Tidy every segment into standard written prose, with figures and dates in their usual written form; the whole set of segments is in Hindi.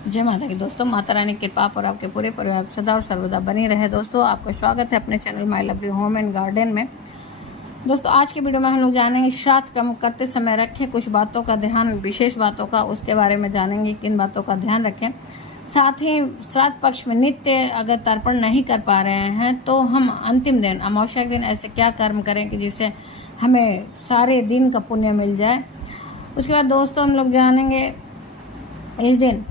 जय माता की दोस्तों, माता रानी की कृपा पर आपके पूरे परिवार सदा और सर्वदा बनी रहे। दोस्तों, आपका स्वागत है अपने channel my lovely home and garden में। दोस्तों, आज की वीडियो में हम लोग जानेंगे श्राद्ध कर्म करते समय रखें कुछ बातों का ध्यान, विशेष बातों का, उसके बारे में जानेंगे किन बातों का ध्यान रखें। साथ ही श्राद्ध पक्ष में नित्य अगर तर्पण नहीं कर पा रहे हैं तो हम अंतिम दिन अमावस्या के दिन ऐसे क्या कर्म करें कि जिससे हमें सारे दिन का पुण्य मिल जाए। उसके बाद दोस्तों हम लोग जानेंगे इस दिन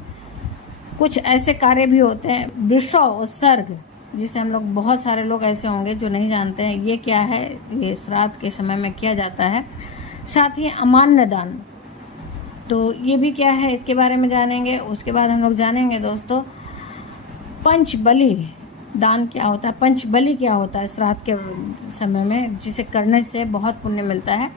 कुछ ऐसे कार्य भी होते हैं, वृषो उत्सर्ग, जिसे हम लोग, बहुत सारे लोग ऐसे होंगे जो नहीं जानते हैं ये क्या है। ये श्राद्ध के समय में किया जाता है। साथ ही अमान्य दान, तो ये भी क्या है इसके बारे में जानेंगे। उसके बाद हम लोग जानेंगे दोस्तों पंचबली दान क्या होता है, पंचबली क्या होता है श्राद्ध के समय में, जिसे करने से बहुत पुण्य मिलता है।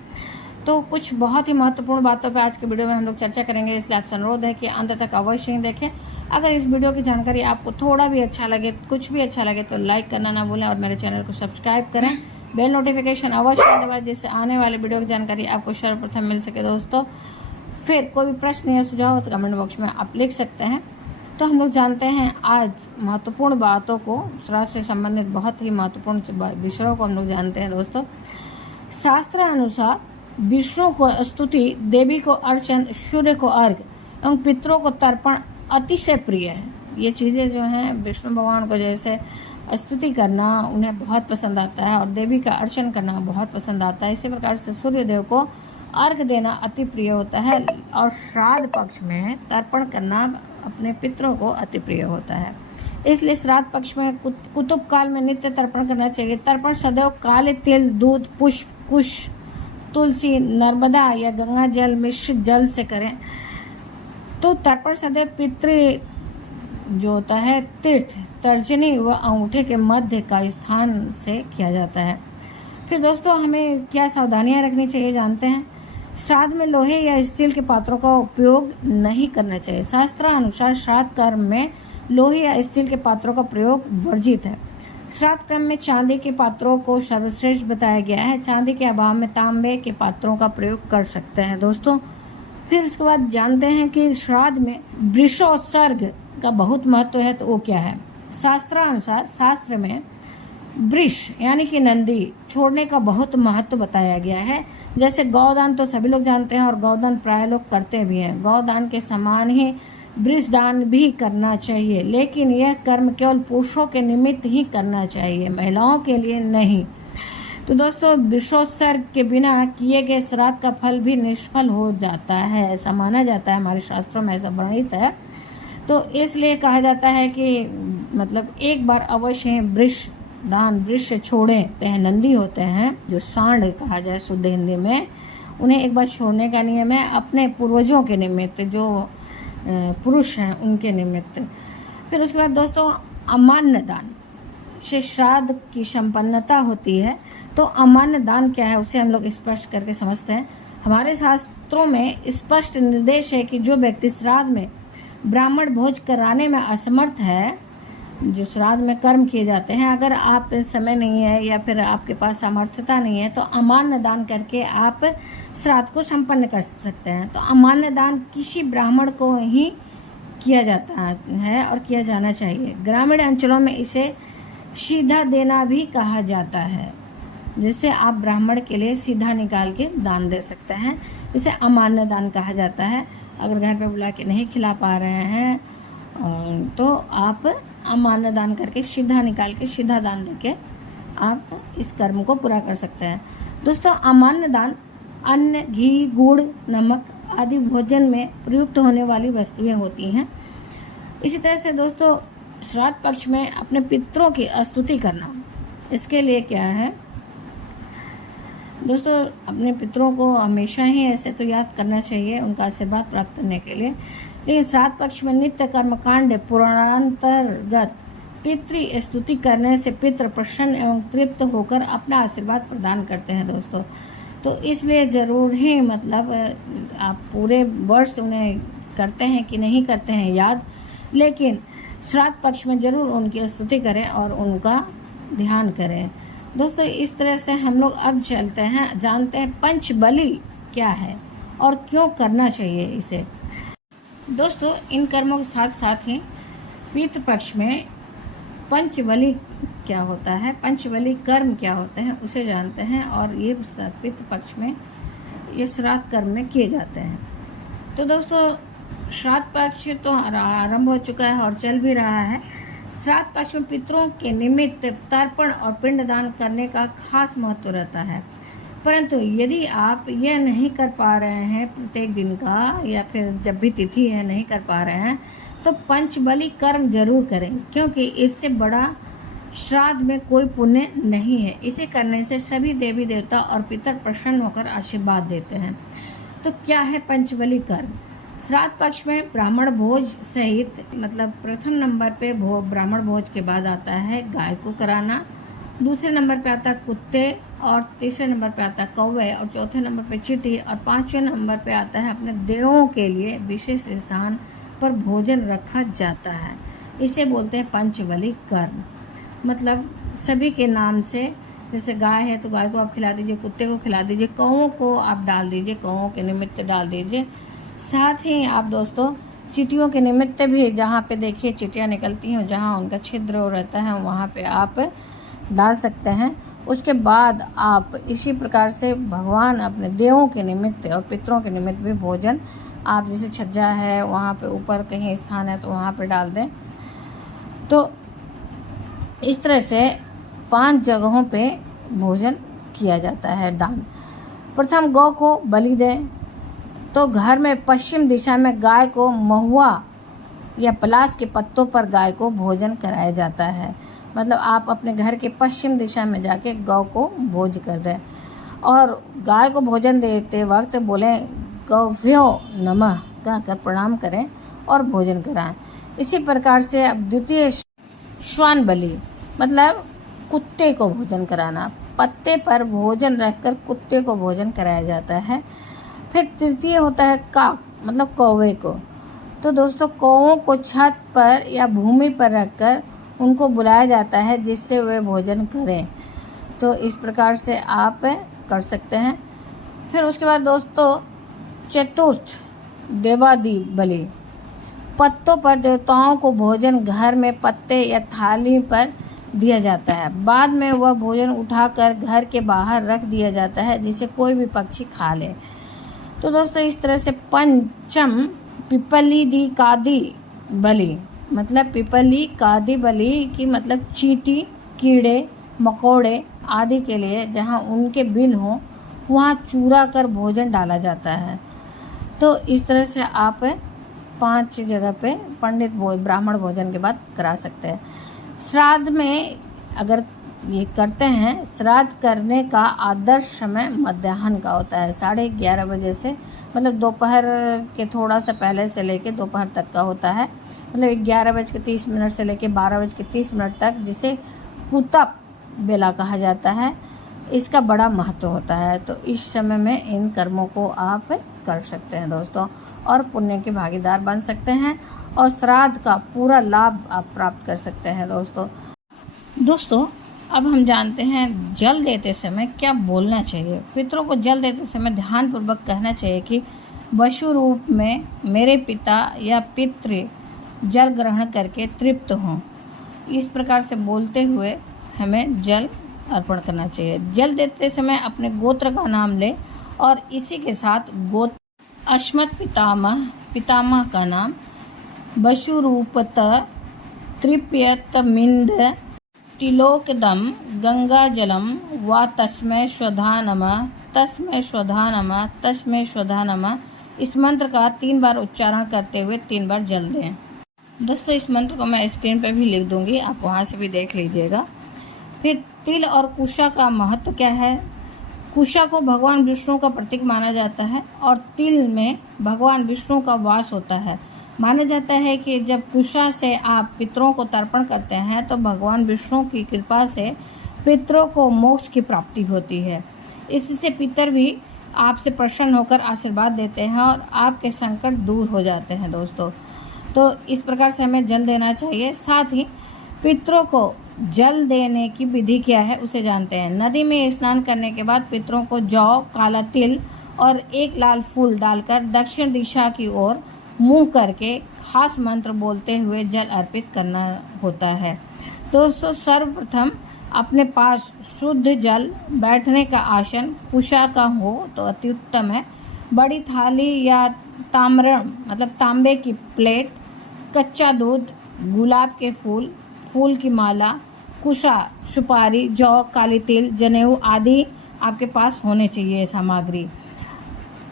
तो कुछ बहुत ही महत्वपूर्ण बातों पे आज के वीडियो में हम लोग चर्चा करेंगे, इसलिए आपसे अनुरोध है कि अंत तक अवश्य ही देखें। अगर इस वीडियो की जानकारी आपको थोड़ा भी अच्छा लगे, कुछ भी अच्छा लगे, तो लाइक करना ना भूलें और मेरे चैनल को सब्सक्राइब करें। बेल नोटिफिकेशन अवश्य दबाएं जिससे आने वाले वीडियो की जानकारी आपको सर्वप्रथम मिल सके। दोस्तों, फिर कोई भी प्रश्न या सुझाव हो तो कमेंट बॉक्स में आप लिख सकते हैं। तो हम लोग जानते हैं आज महत्वपूर्ण बातों को, श्राद्ध से संबंधित बहुत ही महत्वपूर्ण विषयों को हम लोग जानते हैं। दोस्तों, शास्त्र अनुसार विष्णु को स्तुति, देवी को अर्चन, सूर्य को अर्घ्य एवं पितरों को तर्पण अतिशय प्रिय है। ये चीज़ें जो हैं विष्णु भगवान को जैसे स्तुति करना उन्हें बहुत पसंद आता है और देवी का अर्चन करना बहुत पसंद आता है। इसी प्रकार से सूर्य देव को अर्घ्य देना अति प्रिय होता है और श्राद्ध पक्ष में तर्पण करना अपने पितरों को अति प्रिय होता है। इसलिए श्राद्ध पक्ष में कुतुब काल में नित्य तर्पण करना चाहिए। तर्पण सदैव काले तिल, दूध, पुष्प, कुश, तुलसी, नर्मदा या गंगा जल मिश्रित जल से करें। तो तर्पण सदैव पितृ जो होता है तीर्थ, तर्जनी व अंगूठे के मध्य का स्थान से किया जाता है। फिर दोस्तों हमें क्या सावधानियां रखनी चाहिए जानते हैं। श्राद्ध में लोहे या स्टील के पात्रों का उपयोग नहीं करना चाहिए। शास्त्रानुसार श्राद्ध कर्म में लोहे या स्टील के पात्रों का प्रयोग वर्जित है। श्राद्ध क्रम में चांदी के पात्रों को सर्वश्रेष्ठ बताया गया है। चांदी के अभाव में तांबे के पात्रों का प्रयोग कर सकते हैं। दोस्तों, फिर उसके बाद जानते हैं कि श्राद्ध में वृषोत्सर्ग का बहुत महत्व है। तो वो क्या है? शास्त्रानुसार शास्त्र में वृष यानी कि नंदी छोड़ने का बहुत महत्व बताया गया है। जैसे गौदान तो सभी लोग जानते हैं और गौदान प्राय लोग करते भी हैं। गौदान के समान ही वृषदान भी करना चाहिए, लेकिन यह कर्म केवल पुरुषों के निमित्त ही करना चाहिए, महिलाओं के लिए नहीं। तो दोस्तों, वृषोत्सर्ग के बिना किए गए श्राद्ध का फल भी निष्फल हो जाता है, ऐसा माना जाता है, हमारे शास्त्रों में ऐसा वर्णित है। तो इसलिए कहा जाता है कि मतलब एक बार अवश्य वृष दान, वृक्ष छोड़ें, तो नंदी होते हैं जो सांड कहा जाए शुद्ध हिंदी में, उन्हें एक बार छोड़ने का नियम है अपने पूर्वजों के निमित्त, जो पुरुष हैं उनके निमित्त। फिर उसके बाद दोस्तों अमान्य दान से श्राद्ध की संपन्नता होती है। तो अमान्य दान क्या है उसे हम लोग स्पष्ट करके समझते हैं। हमारे शास्त्रों में स्पष्ट निर्देश है कि जो व्यक्ति श्राद्ध में ब्राह्मण भोज कराने में असमर्थ है, जो श्राद्ध में कर्म किए जाते हैं, अगर आप समय नहीं है या फिर आपके पास सामर्थ्यता नहीं है तो अमान्य दान करके आप श्राद्ध को संपन्न कर सकते हैं। तो अमान्य दान किसी ब्राह्मण को ही किया जाता है और किया जाना चाहिए। ग्रामीण अंचलों में इसे सीधा देना भी कहा जाता है, जिससे आप ब्राह्मण के लिए सीधा निकाल के दान दे सकते हैं। इसे अमान्य दान कहा जाता है। अगर घर पे बुला के नहीं खिला पा रहे हैं तो आप अमान्य दान करके सीधा निकाल के सीधा दान देके आप इस कर्म को पूरा कर सकते हैं। दोस्तों, अमान्य दान अन्न, घी, गुड़, नमक आदि भोजन में प्रयुक्त होने वाली वस्तुएं होती हैं। इसी तरह से दोस्तों श्राद्ध पक्ष में अपने पितरों की स्तुति करना, इसके लिए क्या है दोस्तों, अपने पितरों को हमेशा ही ऐसे तो याद करना चाहिए उनका आशीर्वाद प्राप्त करने के लिए। लेकिन श्राद्ध पक्ष में नित्य कर्मकांड पुराणांतर्गत पितृ स्तुति करने से पितृ प्रसन्न एवं तृप्त होकर अपना आशीर्वाद प्रदान करते हैं। दोस्तों, तो इसलिए जरूर ही मतलब आप पूरे वर्ष उन्हें करते हैं कि नहीं करते हैं याद, लेकिन श्राद्ध पक्ष में जरूर उनकी स्तुति करें और उनका ध्यान करें। दोस्तों, इस तरह से हम लोग अब चलते हैं, जानते हैं पंचबली क्या है और क्यों करना चाहिए इसे। दोस्तों, इन कर्मों के साथ साथ ही पितृपक्ष में पंचबली क्या होता है, पंचबली कर्म क्या होते हैं उसे जानते हैं। और ये पितृपक्ष में ये श्राद्ध कर्म में किए जाते हैं। तो दोस्तों, श्राद्ध पक्ष तो आरंभ हो चुका है और चल भी रहा है। श्राद्ध पक्ष में पितरों के निमित्त तर्पण और पिंडदान करने का खास महत्व रहता है। परंतु यदि आप यह नहीं कर पा रहे हैं प्रत्येक दिन का, या फिर जब भी तिथि है नहीं कर पा रहे हैं, तो पंचबली कर्म जरूर करें, क्योंकि इससे बड़ा श्राद्ध में कोई पुण्य नहीं है। इसे करने से सभी देवी देवता और पितर प्रसन्न होकर आशीर्वाद देते हैं। तो क्या है पंचबली कर्म? श्राद्ध पक्ष में ब्राह्मण भोज सहित, मतलब प्रथम नंबर पे ब्राह्मण भोज के बाद आता है गाय को कराना, दूसरे नंबर पे आता है कुत्ते, और तीसरे नंबर पे आता है कौवे, और चौथे नंबर पे चींटी, और पांचवें नंबर पे आता है अपने देवों के लिए विशेष स्थान पर भोजन रखा जाता है। इसे बोलते हैं पंचबली कर्म। मतलब सभी के नाम से, जैसे गाय है तो गाय को आप खिला दीजिए, कुत्ते को खिला दीजिए, कौवों को आप डाल दीजिए, कौवों के निमित्त डाल दीजिए। साथ ही आप दोस्तों चींटियों के निमित्त भी, जहाँ पे देखिए चींटियाँ निकलती हैं, जहाँ उनका छिद्र रहता है वहाँ पे आप डाल सकते हैं। उसके बाद आप इसी प्रकार से भगवान अपने देवों के निमित्त और पितरों के निमित्त भी भोजन, आप जैसे छज्जा है वहाँ पे ऊपर कहीं स्थान है तो वहाँ पे डाल दें। तो इस तरह से 5 जगहों पे भोजन किया जाता है दान। प्रथम गौ को बलि दें, तो घर में पश्चिम दिशा में गाय को महुआ या पलाश के पत्तों पर गाय को भोजन कराया जाता है। मतलब आप अपने घर के पश्चिम दिशा में जाके गौ को भोज कर दें, और गाय को भोजन देते वक्त बोलें गौभ्यो नमः कहकर प्रणाम करें और भोजन कराएं। इसी प्रकार से अब द्वितीय श्वान बलि, मतलब कुत्ते को भोजन कराना, पत्ते पर भोजन रखकर कुत्ते को भोजन कराया जाता है। फिर तृतीय होता है काक, मतलब कौवे को। तो दोस्तों कौवों को छत पर या भूमि पर रखकर उनको बुलाया जाता है जिससे वे भोजन करें। तो इस प्रकार से आप कर सकते हैं। फिर उसके बाद दोस्तों चतुर्थ देवादि बलि, पत्तों पर देवताओं को भोजन घर में पत्ते या थाली पर दिया जाता है। बाद में वह भोजन उठाकर घर के बाहर रख दिया जाता है जिसे कोई भी पक्षी खा ले। तो दोस्तों इस तरह से पंचम पिपली दी कादी बलि, मतलब पिपली कादी बलि की मतलब चींटी, कीड़े मकोड़े आदि के लिए जहाँ उनके बिल हों वहाँ चूरा कर भोजन डाला जाता है। तो इस तरह से आप 5 जगह पे पंडित ब्राह्मण भोजन के बाद करा सकते हैं। श्राद्ध में अगर ये करते हैं, श्राद्ध करने का आदर्श समय मध्याह्न का होता है, 11:30 बजे से, मतलब दोपहर के थोड़ा सा पहले से लेके दोपहर तक का होता है। मतलब 11:30 से लेके 12:30 तक, जिसे कुतप बेला कहा जाता है, इसका बड़ा महत्व होता है। तो इस समय में इन कर्मों को आप कर सकते हैं दोस्तों, और पुण्य के भागीदार बन सकते हैं और श्राद्ध का पूरा लाभ आप प्राप्त कर सकते हैं दोस्तों अब हम जानते हैं जल देते समय क्या बोलना चाहिए। पितरों को जल देते समय ध्यानपूर्वक कहना चाहिए कि वसु रूप में मेरे पिता या पितृ जल ग्रहण करके तृप्त हों। इस प्रकार से बोलते हुए हमें जल अर्पण करना चाहिए। जल देते समय अपने गोत्र का नाम ले और इसी के साथ गोत्र अश्मत पितामह का नाम वसुरूपत तृप्यतमिंद तिलोकदम गंगा जलम व तस्मै स्वधा नमः तस्मै स्वधा नमः तस्मै स्वधा नमः, इस मंत्र का 3 बार उच्चारण करते हुए 3 बार जल दें। दोस्तों इस मंत्र को मैं स्क्रीन पर भी लिख दूंगी, आप वहां से भी देख लीजिएगा। फिर तिल और कुशा का महत्व क्या है। कुशा को भगवान विष्णु का प्रतीक माना जाता है और तिल में भगवान विष्णु का वास होता है। माना जाता है कि जब कुशा से आप पितरों को तर्पण करते हैं तो भगवान विष्णु की कृपा से पितरों को मोक्ष की प्राप्ति होती है। इससे पितर भी आपसे प्रसन्न होकर आशीर्वाद देते हैं और आपके संकट दूर हो जाते हैं दोस्तों। तो इस प्रकार से हमें जल देना चाहिए। साथ ही पितरों को जल देने की विधि क्या है उसे जानते हैं। नदी में स्नान करने के बाद पितरों को जौ, काला तिल और 1 लाल फूल डालकर दक्षिण दिशा की ओर मुंह करके खास मंत्र बोलते हुए जल अर्पित करना होता है। दोस्तों, सर्वप्रथम अपने पास शुद्ध जल, बैठने का आसन कुशा का हो तो अति उत्तम है। बड़ी थाली या तांबे की प्लेट, कच्चा दूध, गुलाब के फूल, फूल की माला, कुशा, सुपारी, जौ, काली तिल, जनेऊ आदि आपके पास होने चाहिए सामग्री।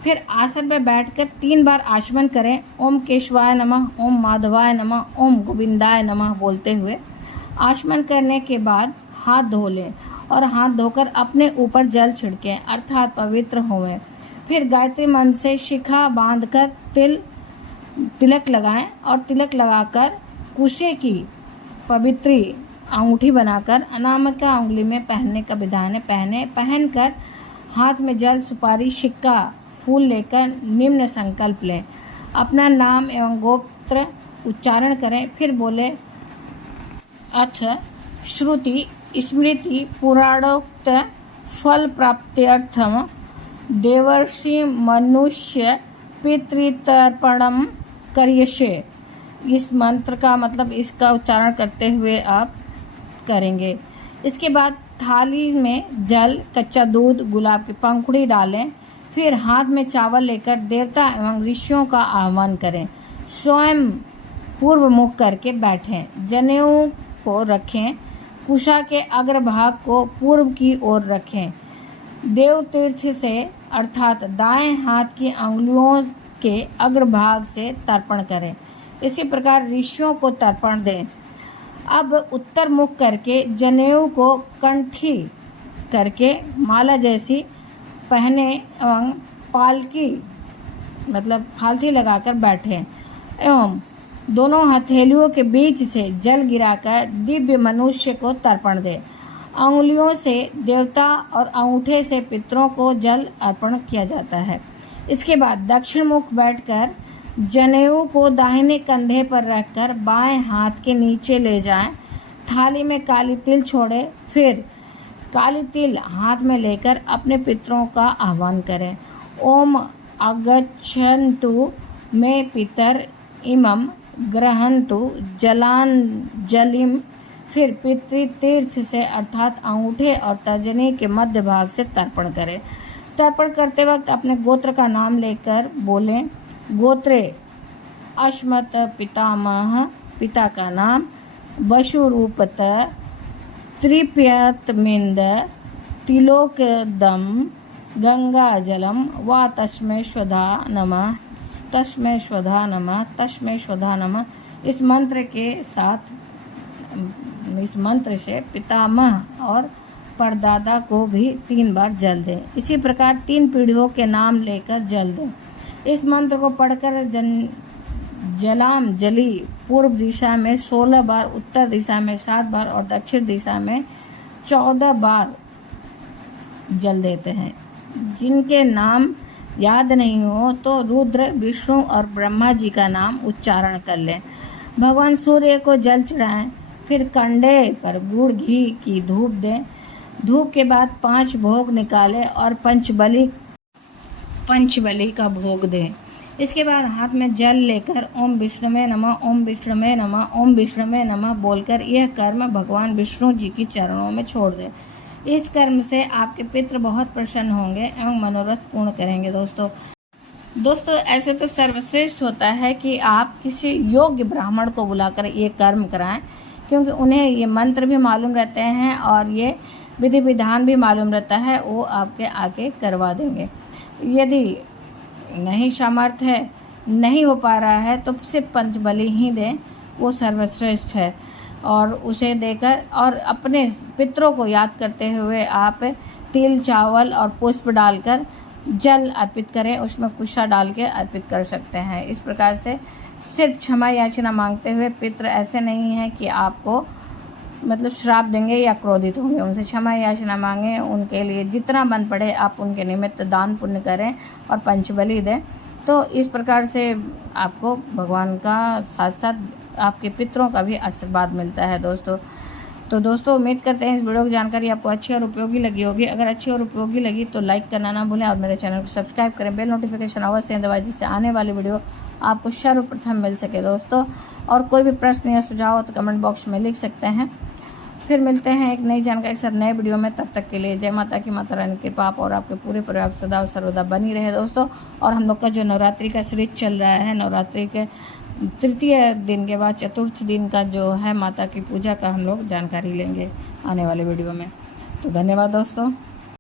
फिर आसन पर बैठकर 3 बार आचमन करें। ओम केशवाय नमः, ओम माधवाय नमः, ओम गोविंदाय नमः बोलते हुए आचमन करने के बाद हाथ धो लें और हाथ धोकर अपने ऊपर जल छिड़कें, अर्थात पवित्र होवें। फिर गायत्री मंत्र से शिखा बांधकर तिलक लगाएं और तिलक लगाकर कुशे की पवित्री अंगूठी बनाकर अनामिका उंगली में पहनने का विधान है। पहनकर हाथ में जल, सुपारी, सिक्का, फूल लेकर निम्न संकल्प लें। अपना नाम एवं गोत्र उच्चारण करें। फिर बोले अथ श्रुति स्मृति पुराणोक्त फल प्राप्त्यर्थम देवर्षि मनुष्य पितृतर्पणम करिष्ये। इस मंत्र का मतलब इसका उच्चारण करते हुए आप करेंगे। इसके बाद थाली में जल, कच्चा दूध, गुलाब की पंखुड़ी डालें। फिर हाथ में चावल लेकर देवता एवं ऋषियों का आह्वान करें। स्वयं पूर्व मुख करके बैठें। जनेऊ को रखें। कुशा के अग्रभाग को पूर्व की ओर रखें। देव तीर्थ से अर्थात दाएं हाथ की अंगुलियों के अग्रभाग से तर्पण करें। इसी प्रकार ऋषियों को तर्पण दें। अब उत्तर मुख करके जनेऊ को कंठी करके माला जैसी पहने एवं फालती लगाकर बैठें एवं दोनों हथेलियों के बीच से जल गिराकर दिव्य मनुष्य को तर्पण दें। अंगुलियों से देवता और अंगूठे से पितरों को जल अर्पण किया जाता है। इसके बाद दक्षिण मुख बैठकर जनेऊ को दाहिने कंधे पर रखकर बाएं हाथ के नीचे ले जाएं। थाली में काली तिल छोड़ें। फिर काली तिल हाथ में लेकर अपने पितरों का आह्वान करें। ओम आगच्छन्तु मे पितर इमं ग्रहन्तु जलांजलिम। फिर पितृतीर्थ से अर्थात अंगूठे और तर्जनी के मध्य भाग से तर्पण करें। तर्पण करते वक्त अपने गोत्र का नाम लेकर बोलें। गोत्रे अश्मत पितामह, पिता का नाम, वशुरूपत, त्रिप्यतमिंद, तिलोकदम, गंगा जलम व तस्मै स्वधा नमः, तस्मै स्वधा नमः, तस्मै स्वधा नमः। इस मंत्र से पितामह और परदादा को भी 3 बार जल दें। इसी प्रकार 3 पीढ़ियों के नाम लेकर जल दें। इस मंत्र को पढ़कर जलाम जली पूर्व दिशा में 16 बार, उत्तर दिशा में 7 बार और दक्षिण दिशा में 14 बार जल देते हैं। जिनके नाम याद नहीं हो तो रुद्र, विष्णु और ब्रह्मा जी का नाम उच्चारण कर लें। भगवान सूर्य को जल चढ़ाएं। फिर कंडे पर गुड़ घी की धूप दें। धूप के बाद 5 भोग निकालें और पंचबली का भोग दें। इसके बाद हाथ में जल लेकर ओम विष्णुवे नमः, ओम विष्णुवे नमः, ओम विष्णुवे नमः बोलकर यह कर्म भगवान विष्णु जी की चरणों में छोड़ दें। इस कर्म से आपके पितृ बहुत प्रसन्न होंगे एवं मनोरथ पूर्ण करेंगे। दोस्तों ऐसे तो सर्वश्रेष्ठ होता है कि आप किसी योग्य ब्राह्मण को बुलाकर ये कर्म कराएं, क्योंकि उन्हें ये मंत्र भी मालूम रहते हैं और ये विधि विधान भी मालूम रहता है। वो आपके आके करवा देंगे। यदि नहीं सामर्थ्य है, नहीं हो पा रहा है तो सिर्फ पंचबली ही दें, वो सर्वश्रेष्ठ है। और उसे देकर और अपने पितरों को याद करते हुए आप तिल, चावल और पुष्प डालकर जल अर्पित करें। उसमें कुशा डाल के अर्पित कर सकते हैं। इस प्रकार से सिर्फ क्षमा याचना मांगते हुए, पितृ ऐसे नहीं है कि आपको श्राप देंगे या क्रोधित होंगे। उनसे क्षमा याचना मांगें। उनके लिए जितना बन पड़े आप उनके निमित्त दान पुण्य करें और पंचबली दें। तो इस प्रकार से आपको भगवान का साथ साथ आपके पितरों का भी आशीर्वाद मिलता है दोस्तों। तो दोस्तों उम्मीद करते हैं इस वीडियो की जानकारी आपको अच्छी और उपयोगी लगी होगी। अगर अच्छी और उपयोगी लगी तो लाइक करना ना भूलें और मेरे चैनल को सब्सक्राइब करें। बेल नोटिफिकेशन अवश्य दबाएं, जिससे आने वाली वीडियो आपको सर्वप्रथम मिल सके दोस्तों। और कोई भी प्रश्न या सुझाव हो तो कमेंट बॉक्स में लिख सकते हैं। फिर मिलते हैं एक नई जानकारी के साथ नए वीडियो में। तब तक के लिए जय माता की, माता रानी की कृपा आप और आपके पूरे परिवार सदा और सर्वदा बनी रहे दोस्तों। और हम लोग का जो नवरात्रि का सीरीज चल रहा है, नवरात्रि के तृतीय दिन के बाद चतुर्थ दिन का जो है माता की पूजा का हम लोग जानकारी लेंगे आने वाले वीडियो में। तो धन्यवाद दोस्तों।